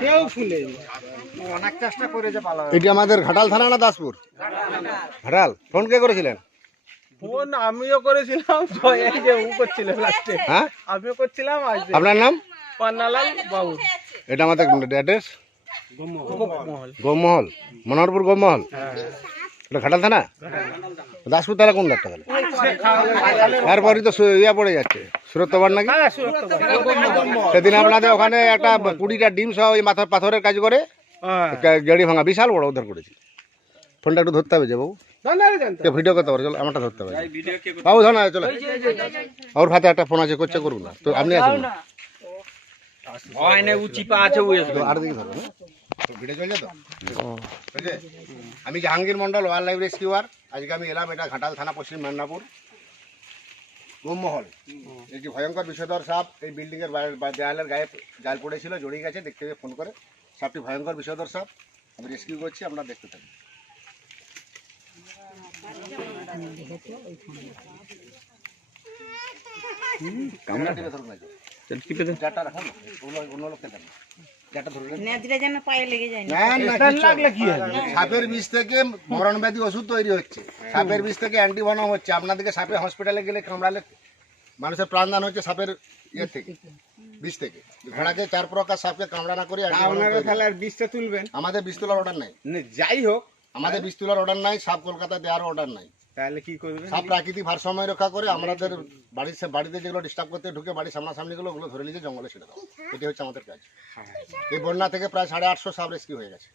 কেউ ফুলে। অনেক চেষ্টা করে যে পালা এটি আমাদের ঘাটাল থানা না দাসপুর? ঘাটাল। ফোন কে করেছিলেন? ফোন আমিও করেছিলাম তো এই যে ও করছিল লাস্টে হ্যাঁ? আমিও করছিলাম আজ আপনার নাম? পান্নালাল বাবু। এটা আমাদের অ্যাড্রেস? গোমহল। মনোহরপুর গোমহল? এটা ঘাটাল থানা? দাসপুর তারা কোন ডাক্তার তারপরই তো ইয়া পড়ে যাচ্ছে। সুরতবার নাকি? সেদিন আপনাদের ওখানে একটা কুড়িটা ডিম সহ ওই মাথার পাথরের কাজ করে কা- গাড়ি ভাঙা বিশাল বড় উদ্ধার করেছি। ফোনটা একটু ধরতে হবে যে বাবু। কে ভিডিও করতে পারে চলো আমারটা ধরতে হবে। বাবু ধর না চলো। ওর হাতে একটা ফোন আছে করছে করুন না। তো আপনি আসুন না। তো আর দিকে ধরো ভিডিও চলছে তো? চলছে? আমি Jahangir Mondal wildlife rescuer আজকে আমি এলাম এটা ঘাটাল থানা পশ্চিম মেদিনীপুর। গোমমহল। এই যে ভয়ঙ্কর বিষধর সাপ এই বিল্ডিং এর দেয়ালের গায়ে জাল পড়েছিল জড়িয়ে গেছে দেখতে পেয়ে ফোন করে। সাপটি ভয়ঙ্কর বিষধর সাপ। আমি রেস্কিউ করছি আপনারা দেখতে থাকুন ক্যামেরা টিপে ধরুন না যে। চারটা রাখুন। অন্য লোককে দেন। না। চারটা ধরুন যেন পায়ে লেগে যায় না। না না লাগলে কি সাপের বিষ থেকে মরণ ব্যাধি ওষুধ তৈরি হচ্ছে। সাপের বিষ থেকে অ্যান্টিভনম হচ্ছে। আপনাদেরকে সাপে হসপিটালে গেলে কামড়ালে মানুষের প্রাণদান হচ্ছে সাপের ইয়ে থেকে বিষ থেকে। ঘোড়াকে চার প্রকার সাপকে কামড়া না করে আপনারা তাহলে আর বীজটা তুলবেন? আমাদের বিষ তোলার অর্ডার নাই। যাই হোক। আমাদের বিষ তোলার অর্ডার নাই সাপ কলকাতা দেওয়ার অর্ডার নাই। তাহলে কি করবে? সাপ প্রাকৃতিক ভারসাম্য রক্ষা করে আমাদের বাড়ির বাড়িতে যেগুলো ডিস্টার্ব করতে ঢুকে বাড়ির সামনাসামনি গুলো ওগুলো ধরে নিয়ে জঙ্গলে ছেড়ে দাও। এটি হচ্ছে আমাদের কাজ। এই বন্যা থেকে প্রায় সাড়ে আটশো সাপ রেস্কিউ হয়ে গেছে।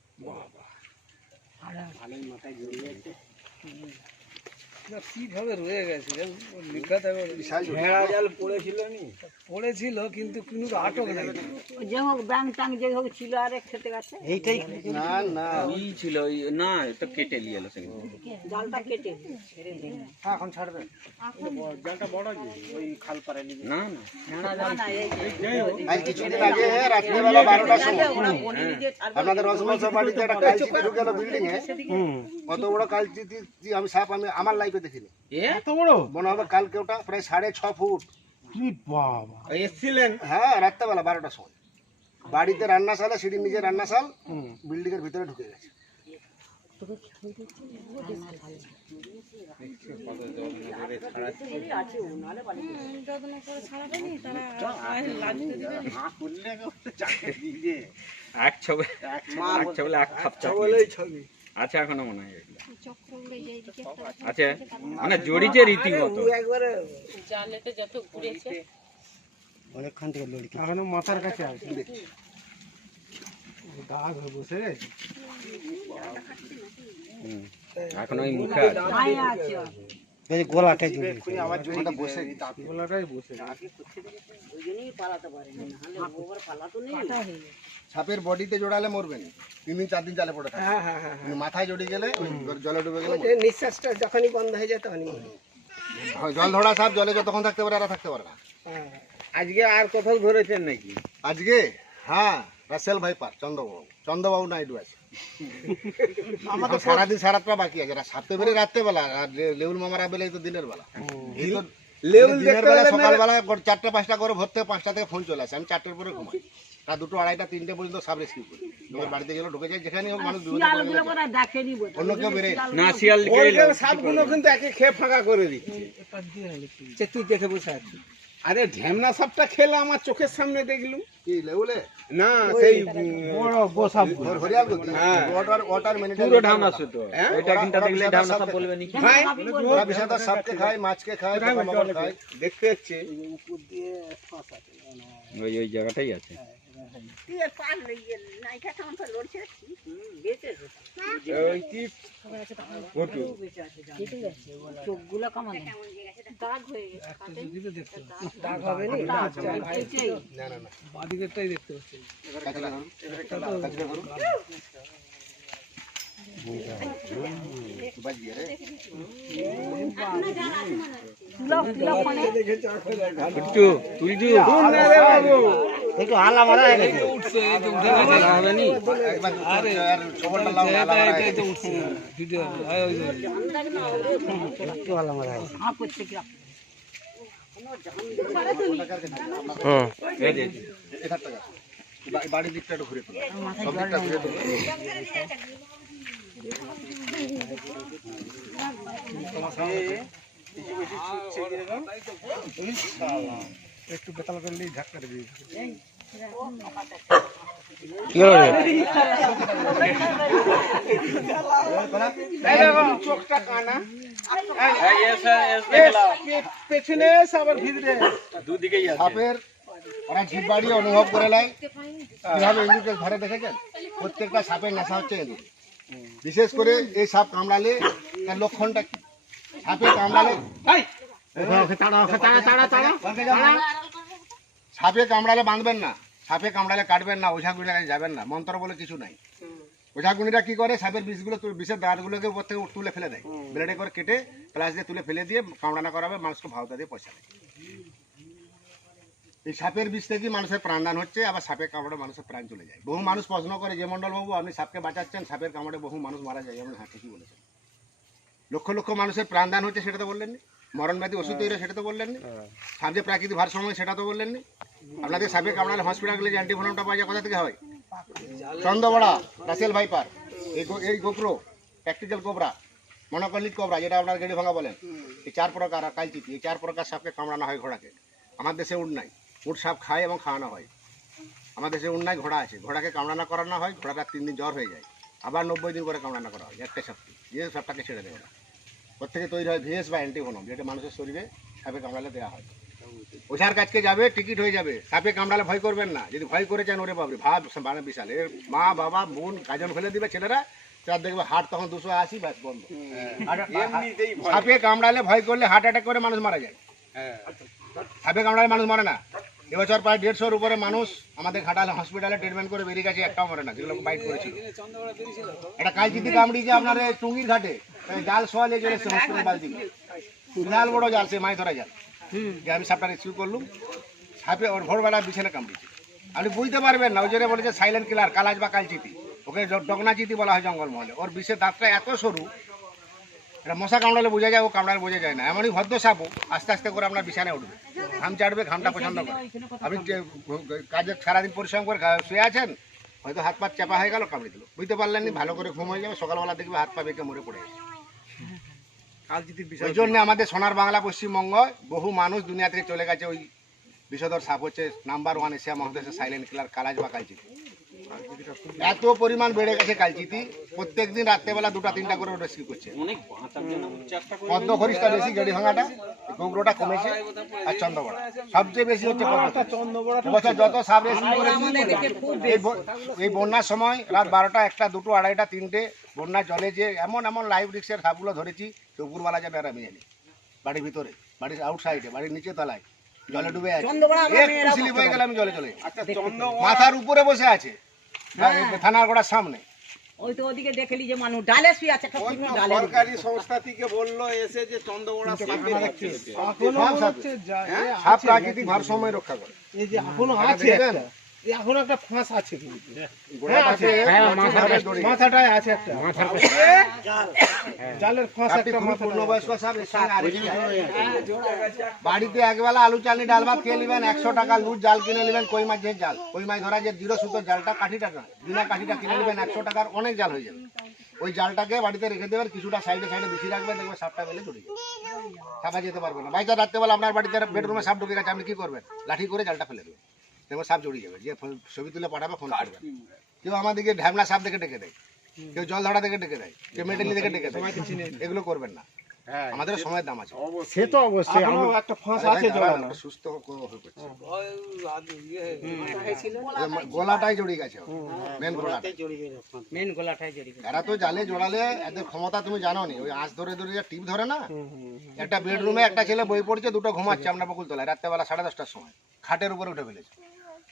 কীভাবে রয়ে গেছে লিখাতে ভেড়া জাল পড়েছিল নি? পড়েছিল কিন্তু কোনো আটক নেই। যে হোক ব্যাং ট্যাং যে হোক ছিল আর এক খেতে গেছে। এইটাই না না। ই ছিল ওই না এটা কেটে নিয়ে এলো সেখানে। জালটা কেটে। হ্যাঁ, এখন ছাড়বেন জালটা বড় যে ওই খাল পারে নিবে না না। না না এই আর কিছুদিন আগে রাত্রিবেলা বারোটার সময়। ওরা বনে দিয়ে ছাড়বে। আপনাদের রসমসা বাড়িতে একটা কালচিতি ঢুকে গেল বিল্ডিং এ কত বড় কালচিতি যে আমি সাপ আমি আমার লাইফে দেখিনি। এত বড়? মনে হবে কালকে ওটা প্রায় সাড়ে ছ ফুট। কি বাবা। এসছিলেন? হ্যাঁ রাত্রেবেলা বারোটার সময়। বাড়িতে রান্নাশালে সিঁড়ির নিচে রান্নাশাল বিল্ডিং এর ভিতরে ঢুকে গেছে। এক ছবে এক ছবে এক ছবি। আছে এখনও মনে হয় আচ্ছা আছে? মানে জড়িছে রীতিমতো। একবারে। জালেতে যত ঘুরেছে। অনেকক্ষণ থেকে লড়কি এখনও মাথার কাছে আছে দাগ হয়ে বসে এখন ওই মুখে আছে। গায়ে আছে গোলাটা জুড়ে আমার জুড়ে বসে গোলাটাই বসে ওই জন্যই পালাতে পারে না নাহলে ওভার পালাতো নেই। সাপের বডিতে জোড়ালে মরবেন তিন দিন চার দিন জালে পড়ে থাকে। হ্যাঁ হ্যাঁ হ্যাঁ মাথায় জড়িয়ে গেলে জলে ডুবে গেলে নিঃশ্বাসটা যখনই বন্ধ হয়ে যায় তখনই জল ধরা সাপ জলে যতক্ষণ থাকতে পারে আর থাকতে পারে না। আজকে আর কোথাও ধরেছেন নাকি? আজকে হ্যাঁ রাসেল ভাইপার চন্দ্রবাবু। চন্দ্রবাবু নাইডু আছে। আমাদের সারাদিন সারাতটা বাকি আছে সাতটা বেড়ে রাত্রেবেলা আর লেউল মামার তো দিনের বেলা। এই তো দিনের বেলা সকালবেলা চারটে পাঁচটা করে ভরতে পাঁচটা থেকে ফোন চলে আসে আমি চারটের পরে ঘুমাই। আর দুটো আড়াইটা তিনটে পর্যন্ত সাব রেস্কিউ করি। বাড়িতে গেলে ঢুকে যায় যেখানে হোক মানুষ অন্য কেউ বেড়ে না শিয়াল সাপগুলো কিন্তু একে খেয়ে ফাঁকা করে দিচ্ছে। তুই দেখে বসে আছিস আরে ঢেমনা সাপটা খেলে আমার চোখের সামনে দেখলুম। কি লেউলে না সেই বড় গোসাপ হরিয়াল গতি হ্যাঁ। ওয়াটার ওয়াটার মেনে পুরো ঢামনা শুধু হ্যাঁ? ওইটা কিন্তু দেখলে ঢামনা সব বলবে নাকি? খায় ওরা বিষাদার সাপকে খায় মাছকে খায় পোকামাকড় খায়। দেখতে যাচ্ছে ওই ওই জায়গাটাই আছে। ওই চোখগুলো হয়ে বাদিকেরটাই দেখতে পাচ্ছি কাছে ধরুন একটু হালা মারা উঠছে এই তো উঠে গেছে। হবে নি একবার আর খবরটা লাও এটা লাও এটাই তো উঠছে। ভিডিও আয় ওই একটু হালা মারা হ্যাঁ এই যে, টাকা বাড়ির দিকটা একটু ঘুরে তোলো। সব দিকটা ঘুরে তোলো। একটু বেতাল করলেই ধাক্কা দিয়ে কি হলো রে? চোখটা কানা এই এসে এসে পে- পেছনে এসে আবার ভিতরে দুদিকেই আছে সাপের ওরা জিভ বাড়িয়ে অনুভব করে নেয় কীভাবে ইঁদুরকে ঘরে দেখেছেন? প্রত্যেকটা সাপের নেশা হচ্ছে ইঁদুর বিশেষ করে এই সাপ কামড়ালে তার লক্ষণটা কি? সাপে কামড়ালে সাপে কামড়ালে বাঁধবেন না। সাপে কামড়ালে কাটবেন না ওঝাগুড়ির কাছে যাবেন না। মন্ত্র বলে কিছু নাই। ওঝাগুড়িরা কি করে? সাপের বিষগুলো বিষের দাঁতগুলোকে উপর থেকে তুলে ফেলে দেয়। ব্লেডে করে কেটে প্লাস দিয়ে তুলে ফেলে দিয়ে কামড়ানা করাবে মানুষকে ভাওতা দিয়ে পয়সা দেয়। এই সাপের বিষ থেকে মানুষের প্রাণদান হচ্ছে আবার সাপের কামড়ে মানুষের প্রাণ চলে যায়। বহু মানুষ প্রশ্ন করে যে মন্ডল বাবু আপনি সাপকে বাঁচাচ্ছেন? সাপের কামড়ে বহু মানুষ মারা যায়। আমি হ্যাঁ ঠিকই বলেছেন। লক্ষ লক্ষ মানুষের প্রাণদান হচ্ছে সেটা তো বললেন নি মরণ ব্যাধি ওষুধ তৈরি হয় সেটা তো বললেন নি সাপ যে প্রাকৃতিক ভারসাম্য সেটা তো বললেন নি আপনাদের সাপে কামড়ালে হসপিটাল গেলে যে অ্যান্টিভেনমটা পাওয়া যায় কোথা থেকে হয়? চন্দ্রবড়া রাসেল ভাইপার এই এই গোপ্রো প্র্যাকটিক্যাল কোবরা মনোকলিক কোবরা যেটা আপনার গেড়ি ভাঙা বলেন। এই চার প্রকার আর কালচিতি এই চার প্রকার সাপকে কামড়ানো হয় ঘোড়াকে। আমার দেশে উঠ নাই। উঠ সাপ খায় এবং খাওয়ানো হয়। আমার দেশে উঠ নাই ঘোড়া আছে। ঘোড়াকে কামড়ানো করানো হয় ঘোড়াটা তিন দিন জ্বর হয়ে যায়। আবার নব্বই দিন করে কামড়ানো করা হয় একটা সাপকে। যে সাপটাকে ছেড়ে দেয় থেকে তৈরি হয় ভিএস বা অ্যান্টিভেনম যেটা মানুষের শরীরে সাপে কামড়ালে দেওয়া হয়। ওঝার কাছকে যাবে টিকিট হয়ে যাবে। সাপে কামড়ালে ভয় করবেন না। যদি ভয় করে চান ওরে বাবরে ভাব মানে বিশাল। এর মা বাবা বোন গাজন ফেলে দিবে ছেলেরা তার দেখবে হাট তখন দুশো আশি ব্যাস বন্ধ। ভয়। সাপে কামড়ালে ভয় করলে হার্ট অ্যাটাক করে মানুষ মারা যায়। হ্যাঁ। সাপে কামড়ালে মানুষ মরে না। এবছর প্রায় দেড়শোর উপরে মানুষ আমাদের ঘাটাল হসপিটালে ট্রিটমেন্ট করে বেরিয়ে গেছে, একটাও মরে না, যেগুলো বাইট করেছিল। এটা কালচিতি কামড়িয়েছে আপনার টুঙ্গির ঘাটে জাল সোয়া নিয়ে চলে এসছে হসপিটাল বালতি বড় জাল, সে মাছ ধরা জাল। যে আমি সাপটা রেস্কিউ করলুম। সাপে ওর ভোরবেলা বিছানে কামড়িয়েছে আপনি বুঝতে পারবেন না, ওই জন্য বলেছে সাইলেন্ট কিলার কালাজ বা কালচিতি ওকে ড- ডগনা চিতি বলা হয় জঙ্গলমহলে ওর বিষের দাঁতটা এত সরু এটা মশা কামড়ালে বোঝা যায় ও কামড়ালে বোঝা যায় না। এমনই ভদ্র সাপও আস্তে আস্তে করে আপনার বিছানায় উঠবে। ঘাম চাটবে ঘামটা পছন্দ করে। আপনি কাজে সারাদিন পরিশ্রম করে শুয়ে আছেন হয়তো হাত পা চাপা হয়ে গেল কামড়ে দিল। বুঝতে পারলেন ভালো করে ঘুম হয়ে যাবে সকালবেলা দেখবে হাত পা বেঁকে মরে পড়ে গেছে ওই জন্য আমাদের সোনার বাংলা পশ্চিমবঙ্গ বহু মানুষ দুনিয়া থেকে চলে গেছে ওই বিষধর সাপ হচ্ছে নাম্বার ওয়ান এশিয়া মহাদেশের সাইলেন্ট কিলার কালাজ বা কালচিতি এত পরিমাণ বেড়ে গেছে কালচিতি প্রত্যেক দিন রাত্রেবেলা দুটা তিনটা করে রেস্কিউ করছে। অনেক বাঁচার জন্য চেষ্টা করে পদ্ম বেশি গেড়ি ভাঙাটা গোবরটা কমেছে আর চন্দ্রবড়া সবচেয়ে বেশি হচ্ছে এবছর যত সাপ রেস্কিউ করেছি এই বন্যার সময় রাত বারোটা একটা দুটো আড়াইটা তিনটে বন্যা জলে যে এমন এমন লাইভ রিক্সের সাপগুলো ধরেছি যে উপরওয়ালা যাবে আর আমি জানি বাড়ির ভিতরে বাড়ির আউটসাইডে বাড়ির নিচে তলায় জলে ডুবে আছে। একটু স্লিপ হয়ে গেলে আমি জলে চলে যাই। আচ্ছা মাথার উপরে বসে আছে। থানার গোড়ার সামনে। ওই তো ওদিকে দেখলি যে মানুষ ডালে শুয়ে আছে একটা শুকনো ডালে সরকারি সংস্থা থেকে বলল এসে যে সাপের হচ্ছে। সব সাপে। সাপ প্রাকৃতিক ভারসাম্য রক্ষা করে। এই যে এখনও আছে একটা। এখনও একটা ফাঁস আছে কিন্তু। মাথাটা দড়ি। গেছে। মাথাটায় আছে একটা। জালের ফাঁস একটা। বাড়িতে একবেলা আলু চালনি ডাল ভাত খেয়ে নেবেন একশো টাকা লুজ জাল কিনে নেবেন কই মাছের জাল। কই মাছ ধরা যে জিরো সুতোর জালটা কাঠিটা না বিনা কাঠিটা কিনে নেবেন একশো টাকার অনেক জাল হয়ে যাবে। ওই জালটাকে বাড়িতে রেখে দেবেন কিছুটা সাইডে সাইডে বেশি রাখবেন দেখবেন সাপটা বেলে চলে যাবে। সাপা যেতে পারবে না। বাইচার রাত্রেবেলা আপনার বাড়িতে বেডরুমে সাপ ঢুকে গেছে আপনি কি করবেন? লাঠি করে জালটা ফেলে দেবেন। দেখবেন সাপ জড়িয়ে যাবে। যে ছবি তুলে পাঠাবে ফোন করবেন কেউ আমাদেরকে ঢ্যামলা সাপ দেখে ডেকে দেয়। কেউ জল ধরা দেখে ডেকে দেয়। কেউ মেটেলি দেখে ডেকে দেয়। এগুলো করবেন না। আমাদের সময়ের দাম আছে। সে তো অবশ্যই। এখনও একটা ফাঁস আছে সুস্থ হয়ে ইয়ে, গলাটাই জড়িয়ে গেছে। Main main গোলাটাই। জড়ি এরা তো জালে জড়ালে এদের ক্ষমতা তুমি জানো নি ওই আঁশ ধরে ধরে টিপ ধরে না একটা বেডরুমে একটা ছেলে বই পড়ছে দুটো ঘুমাচ্ছে আমরা বকুলতলায় রাত্রেবেলা সাড়ে দশটার সময়। খাটের উপরে উঠে ফেলেছে।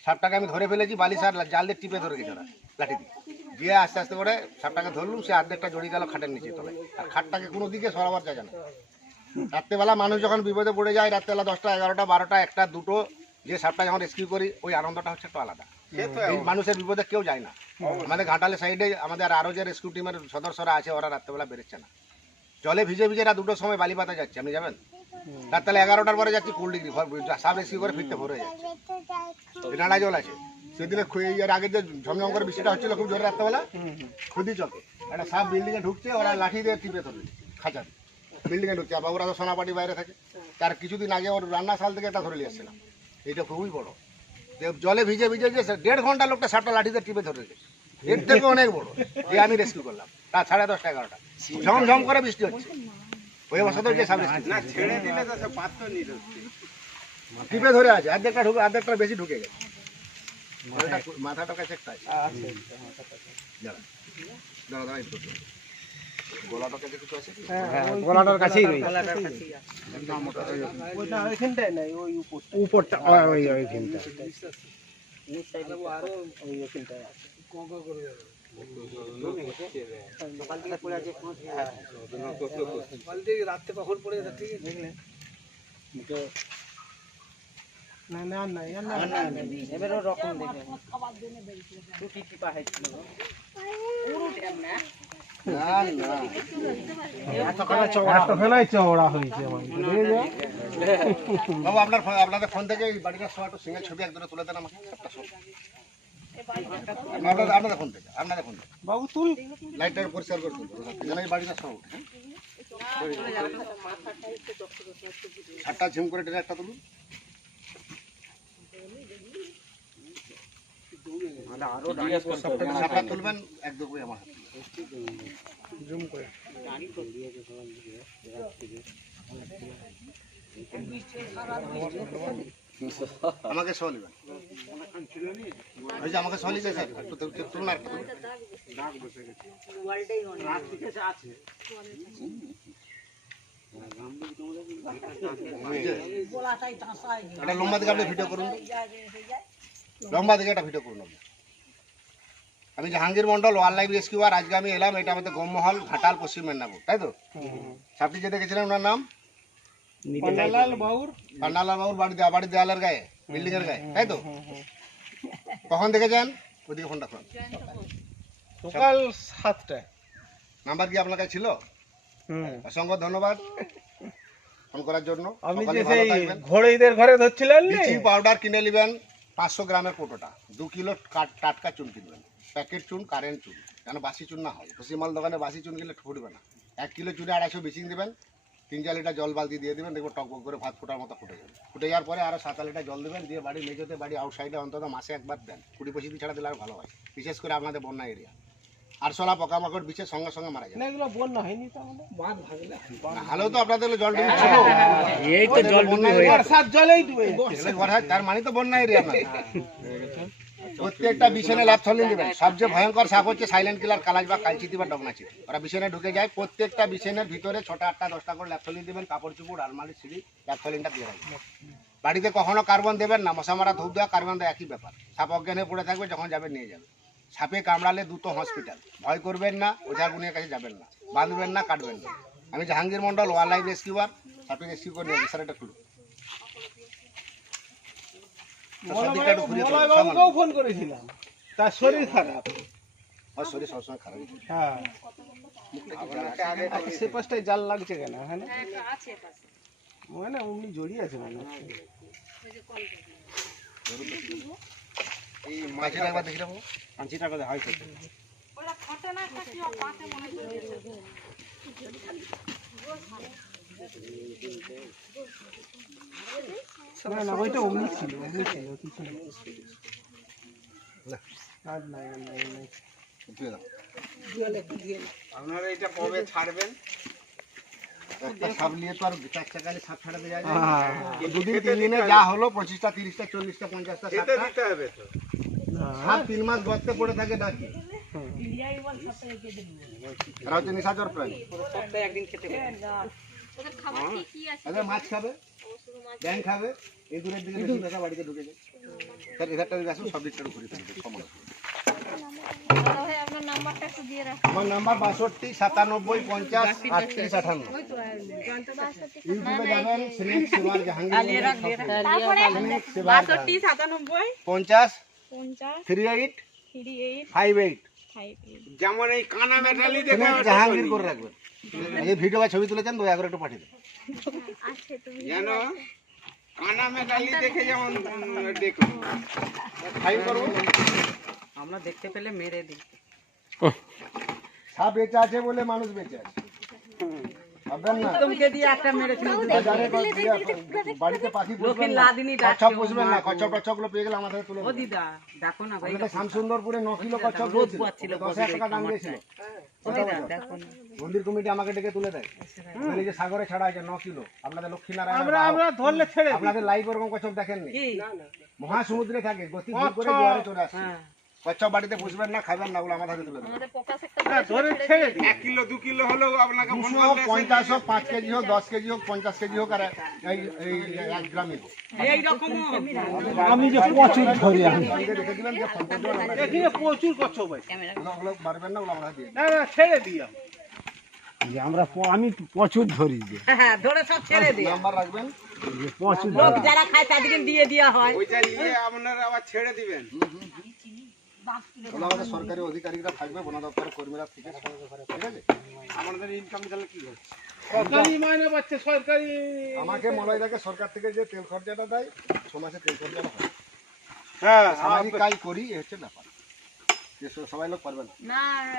সাপটাকে আমি ধরে ফেলেছি বালিশ আর জাল দিয়ে টিপে ধরে গেছে ওরা লাঠি দিয়ে। দিয়ে আস্তে আস্তে করে সাপটাকে ধরলুম সে অর্ধেকটা জড়িয়ে গেল খাটের নিচে তলায় আর খাটটাকে কোনো দিকে সরাবার জায়গা না রাত্রেবেলা মানুষ যখন বিপদে পড়ে যায় রাত্রেবেলা দশটা এগারোটা বারোটা একটা দুটো যে সাপটা যখন রেস্কিউ করি ওই আনন্দটা হচ্ছে একটু আলাদা। মানুষের বিপদে কেউ যায় না। আমাদের ঘাটালের সাইডে আমাদের আরও যে রেস্কিউ টিমের সদস্যরা আছে ওরা রাত্রেবেলা বেরোচ্ছে না। জলে ভিজে ভিজে রাত দুটোর সময় বালিপাতা যাচ্ছে, আপনি যাবেন? রাত্রে এগারোটার পরে যাচ্ছি, কুল ডিগ্রি সাব রেস্কিউ করে ফিরতে ভরে যাচ্ছে। নাড়া জল আছে। সেদিনে এর আগে যে ঝমঝম করে বৃষ্টিটা হচ্ছিল খুব জোরে রাত্রেবেলা খুদি চকে। একটা সাপ বিল্ডিংয়ে ঢুকছে, ওরা লাঠি দিয়ে টিপে ধরবে, খাঁচা বিল্ডিংয়ে ঢুকছে, আবার ওরা তো সোনাপাটি বাইরে থাকে। তার কিছুদিন আগে ওর রান্না সাল থেকে একটা ধরে নিয়ে এসেছিলাম। এইটা খুবই বড়। জলে ভিজে ভিজে যে দেড় ঘণ্টা লোকটা সাপটা লাঠিতে টিপে ধরে রেখেছে। এর থেকে অনেক বড়। যে আমি রেস্কিউ করলাম। রাত সাড়ে দশটা এগারোটা। ঝমঝম করে বৃষ্টি হচ্ছে। ওই অবস্থা যে সাপ না ছেড়ে দিলে তো পাত্র নিত টিপে ধরে আছে অর্ধেকটা ঢুকে অর্ধেকটা বেশি ঢুকে গেছে। মাথাটা- কাছে একটা আছে। দাঁড়া। দাঁড়া দাঁড়া গলাটার কাছে কিছু আছে? কি? কাছেই উপরটা ওই ওই ওইখানটা রাত্রে কখন পড়ে গেছে ঠিক দেখলেন না না না না না এবার রকম দেখে। টুটি টিপা হয়েছিল না না। এতখানাই চওড়া হয়েছে আমার বুঝলে আপনার ফোন- আপনাদের ফোন থেকে এই বাড়িটার সব একটু সিঙ্গেল ছবি একদম তুলে দেন আমাকে। আপনাদের আপনাদের ফোন থেকে আপনাদের ফোন থেকে। বাবু তুল। লাইটটা পরিষ্কার করে তুলবো যেন বাড়িটা সব হ্যাঁ? সাতটা ঝুম করে টেনে একটা তুলুন। সাতটা তুলবেন এক দু আমার হাতে। জুম করে। আমাকে সহ নেবেন ওই যে আমাকে সহ নিতে স্যার একটু তুলুন। আর লম্বা দিকে আপনি ভিডিও করুন। লম্বা দিকে একটা ভিডিও করুন আপনি। আমি Jahangir Mondal wildlife rescuer আজকে আমি এলাম এটা আমাদের গমমহল ঘাটাল পশ্চিম মেদিনীপুর তাই তো? আপনি যে দেখেছিলেন ওনার নাম? পান্ডালাল বাবুর পান্ডালাল বাবুর বাড়ি দেওয়া বাড়ির দেওয়ালের গায়ে বিল্ডিং এর গায়ে তাই তো কখন দেখেছেন ওইদিকে ফোনটা করুন সকাল সাতটায় নাম্বার কি আপনার কাছে ছিল হুম অসংখ্য ধন্যবাদ ফোন করার জন্য আপনি যে সেই। ঘোড়েদের ঘরে ধরছিলেন নে? পাউডার কিনে নেবেন পাঁচশো গ্রামের কোটোটা দু কিলো টাটকা চুন কিনবেন প্যাকেট চুন কারেন্ট চুন যেন বাসি চুন না হয় পশ্চিমবঙ্গ দোকানে বাসি চুন কিনলে ফুটবে না এক কিলো চুনে আড়াইশো ব্লিচিং দেবেন তিন চার লিটার জল বালতি দিয়ে দেবেন দেখব টক করে ভাত ফোটার মতো ফুটে যাবে। ফুটে যাওয়ার পরে আরও সাত লিটার জল দেবেন দিয়ে বাড়ি মেঝেতে বাড়ি আউটসাইডে অন্তত মাসে একবার দেন। কুড়ি পঁচিশ দিন ছাড়া দিলে আর ভালো হয়। বিশেষ করে আপনাদের বন্যা এরিয়া। আরশোলা পোকামাকড় বিশেষ সঙ্গে সঙ্গে মারা যায়। না এগুলো বন্যা হয়নি তো আমাদের? বাঁধ হলেও তো আপনাদের জল ডুবি। ছিল এই তো জল বন্যা বর্ষার জলেই ডুবে। ঘর হয়, তার মানে তো বন্যা এরিয়া আপনার প্রত্যেকটা বিছানে ল্যাব ছলিয়ে দেবেন। সবচেয়ে ভয়ঙ্কর সাপ হচ্ছে সাইলেন্ট কিলার কালাজ বা কালচিতি বা ডগনাচিতি। ওরা বিছানে ঢুকে যায়, প্রত্যেকটা বিছানের ভিতরে ছটা আটটা, দশটা করে ল্যাব ছলিয়ে দেবেন, কাপড় চুপড় আলমারি সিঁড়ি ল্যাব ছলিনটা দিয়ে রাখবেন। বাড়িতে কখনো কার্বন দেবেন না, মশা মারা ধূপ দেওয়া, কার্বন দেওয়া একই ব্যাপার। সাপ অজ্ঞান হয়ে পড়ে থাকবে, যখন যাবেন নিয়ে যাবেন সাপে কামড়ালে দুটো হসপিটাল ভয় করবেন না ওঝা গুনির কাছে যাবেন না। বাঁধবেন না, কাটবেন না। আমি Jahangir Mondal wildlife rescuer সাপে রেস্কিউ করে নিয়ে স্যার, এটা খুলুন। সব দিকটা একটু ঘুরিয়ে মলয় বলুন, সব বাবুকেও ফোন করেছিলাম। তার শরীর খারাপ। আমার শরীর সবসময় খারাপ। হ্যাঁ। সে পাশটায় জাল লাগছে কেন? হ্যাঁ না? মানে জড়িয়ে আছে মনে। হচ্ছে এই মাছিটা একবার দেখে নেব। হয়তো না না ওইটা অমনি ছিল অমনি ছিল কিছু না। আর নাই নাই, নাই। দিয়ে দাও। আপনারা এটা কবে ছাড়বেন? একটা সাপ নিয়ে তো আর চার চাকালে সাপ ছাড়াতে যায় না। হ্যাঁ। দুদিন তিন দিনে যা হলো পঁচিশটা তিরিশটা চল্লিশটা পঞ্চাশটা সাতটা দিতে হবে তো। সাপ তিন মাস গর্তে পড়ে থাকে ডাকি হচ্ছে নিশাচর প্রাণী একদিন খেতে মাছ খাবে? ব্যাং খাবে এই দূরের দিকে বেশি দেখা বাড়িতে ঢুকে যায়। স্যার এধারটা যদি আসুন সব দিকটা ঘুরে থাকবে সময় আপনার নাম্বারটা একটু দিয়ে রাখ আমার নাম্বার বাষট্টি সাতানব্বই পঞ্চাশ আটত্রিশ আঠান্ন। ইউটিউবে যাবেন জাহাঙ্গীর। পঞ্চাশ থ্রি এইট ফাইভ এইট। যেমন এই কানা মেটালি জাহাঙ্গীর করে রাখবেন। এই ভিডিও বা ছবি তুলেছেন দয়া করে একটু পাঠিয়ে দেবেন জানো? কানা মেঘালি দেখে যেমন উম, দেখুন ফাইন করব আমরা দেখতে পেলে মেরে দিই। সাপ বেঁচে আছে বলে মানুষ বেঁচে আছে। ভাববেন দিয়ে একটা মেরেছিল বাড়িতে পাখি পুষবেন না। কচ্ছপ পুষবেন না কচ্ছপ টচ্ছপগুলো পেয়ে গেলে আমাদের তুলে ও দিদা দেখো না ভাই শামসুন্দরপুরে ন কিলো কচ্ছপ রোদ দিয়েছিল। দশ হাজার টাকা দাম দিয়েছিল মন্দির কমিটি আমাকে ডেকে তুলে দেয়। যে সাগরে ছাড়া আছে ন কিলো আপনাদের লক্ষ্মীনারায়ণ আমরা আমরা ধরলে ছেড়ে আপনাদের লাইভ ওরকম কচ্ছপ দেখেননি? মহাসমুদ্রে থাকে গতি করে জোয়ারে চলে আসে হ্যাঁ। কচ্ছপ বাড়িতে পুষবেন না খাবেন না ওগুলো আমার হাতে তুলে হ্যাঁ, ধরে ছেড়ে দিই। এক কিলো দু কিলো হলেও আপনাকে দুশো পঞ্চাশ হোক পাঁচ কেজি হোক দশ কেজি হোক পঞ্চাশ কেজি হোক আর এই এই এক গ্রামই হোক এই রকম আমি যে প্রচুর ধরি আমি। বাড়িতে দিবেন যে আমরা এখানে প্রচুর কচ্ছপ ওগুলো ওগুলো মারবেন না ওগুলো আমরা। না না ছেড়ে দিই। যে আমরা আমি প্রচুর ধরি যে। হ্যাঁ ধরে সব ছেড়ে দিই নাম্বার রাখবেন। প্রচুর লোক যারা খায় তাদেরকে দিয়ে দেওয়া হয়। ওইটা নিয়ে আপনারা আবার ছেড়ে দিবেন। আমাদের সরকারি অধিকারীরা থাকবে বন দপ্তরের কর্মীরা থেকে ঠিক আছে? আমাদের ইনকাম তাহলে কি হচ্ছে? সরকারি মাইনে পাচ্ছে সরকারি আমাকে মলয়দাকে সরকার থেকে যে তেল খরচাটা দেয় ছ মাসে তেল খরচাটা হয়। হ্যাঁ সামাজিক কাজ করি এই হচ্ছে ব্যাপার। সবাই লোক পারবে না।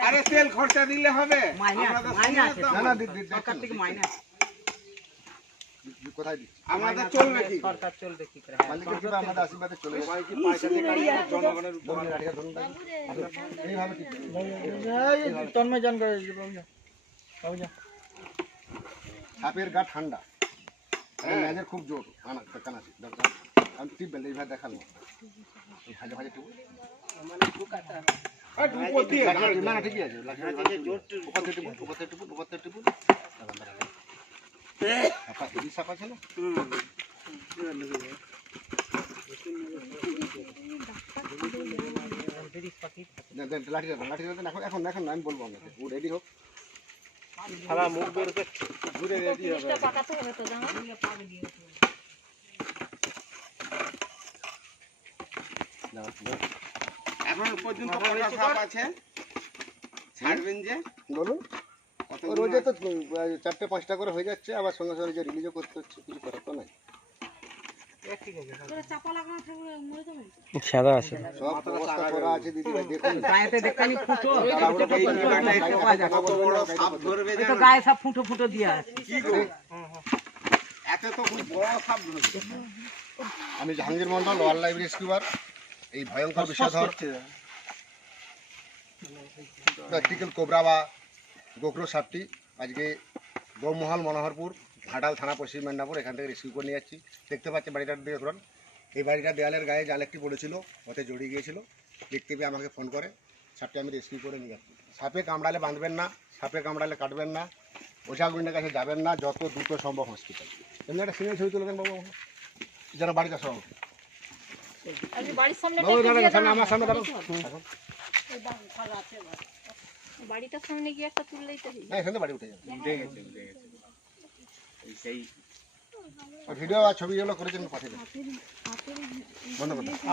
আরে তেল খরচা দিলে হবে। মাইনে আছে, না না সরকার থেকে মাইনে আছে। দি- কোথায় দিচ্ছি আমাদের চলবে কি? সরকার চলবে কি করে? মালিকের কৃপা আমাদের আশীর্বাদে চলে যাবে জনগণের ধরুন, লাঠিটা ধরুন এইভাবে টিপতে হবে। তন্ময় জান করে সাপের গা ঠান্ডা। আর খুব জোর। কানা কানাসি দরকার আমি টিপবেন না, এইভাবে দেখাল এই ভাজে ভাজে টিপু। না না ঠিকই আছে এইভাবে উপর থেকে টিপুন, উপর থেকে টিপুন, দেন, এখন এখন আমি বলব আপনাকে। ও রেডি হোক। দাও, দাও। এখন পর্যন্ত কটা সাপ আছে? ছাড়বেন যে? বলুন। রোজে তো চারটে পাঁচটা করে হয়ে যাচ্ছে আবার সঙ্গে সঙ্গে যে রিলিজও করতে হচ্ছে কিছু করার তো নাই। সাদা আছে। সব ব্যবস্থা করা আছে দিদি ভাই দেখুন। গায়েতে দেখখানি ফুটো। তাড়াহুড়ো করতে হবে না, এই গাড়িটা জায়গাটায় কথা কত বলবেন বড় না, গাড়িটা সাপ কথা ধরবে এই তো গায়ে সব ফুটো ফুটো দিয়ে আছে কি গো? এত তো খুব বড় সাপ ধরবে। আমি Jahangir Mondal wildlife rescuer এই ভয়ঙ্কর বিষধর। প্র্যাকটিক্যাল কোবরা বা গোখরো সাপটি আজকে গৌমহল মনোহরপুর ঘাটাল থানা পশ্চিম মেদিনীপুর এখান থেকে রেস্কিউ করে নিয়ে যাচ্ছি। দেখতে পাচ্ছি বাড়িটার দিকে ধরুন। এই বাড়িটার দেয়ালের গায়ে জাল একটি পড়েছিল ওতে জড়িয়ে গিয়েছিল। দেখতে পেয়ে আমাকে ফোন করে সাপটি আমি রেস্কিউ করে নিয়ে যাচ্ছি। সাপে কামড়ালে বাঁধবেন না সাপে কামড়ালে কাটবেন না ওঝাগুন্ডের কাছে যাবেন না যত দ্রুত সম্ভব হসপিটাল এমনি একটা সিঙ্গেল ছবি তুলে দেন বাবু যেন বাড়িটা সব আমার সামনে বাড়িটার সামনে গিয়ে একটা তুললেই তো। হ্যাঁ এখানে বাড়ি উঠে যাবে। এই সেই। ভিডিও আর ছবি যেগুলো করেছেন পাঠিয়ে দেবেন বন্ধ